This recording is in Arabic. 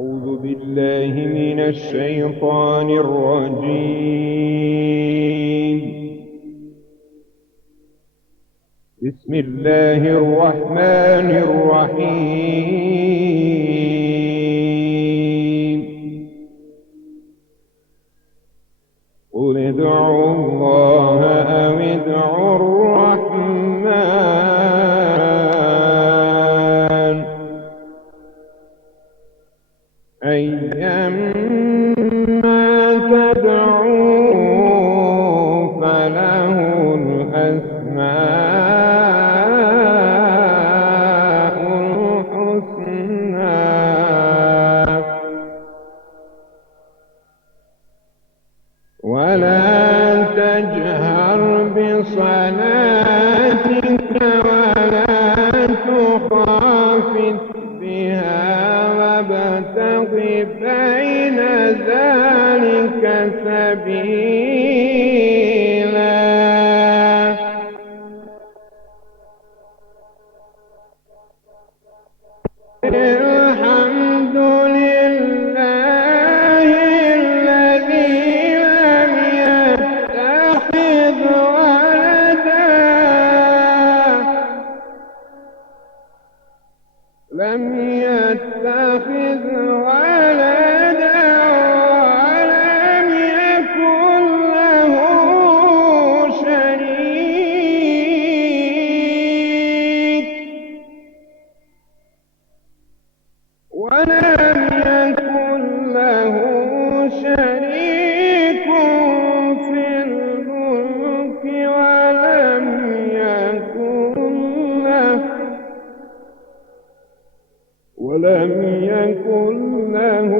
أعوذ بالله من الشيطان الرجيم. بسم الله الرحمن الرحيم. قل ادعوا الله أو ادعوا الرحمن أيما تدعوا فله الأسماء الحسنى ولا تجهر بصلاتك ولا تخافت بها وابتغ بين ذلك سبيلا. الحمد لله الذي لم يتخذ ولدا ولم يكن له شريك في الملك ولم يكن له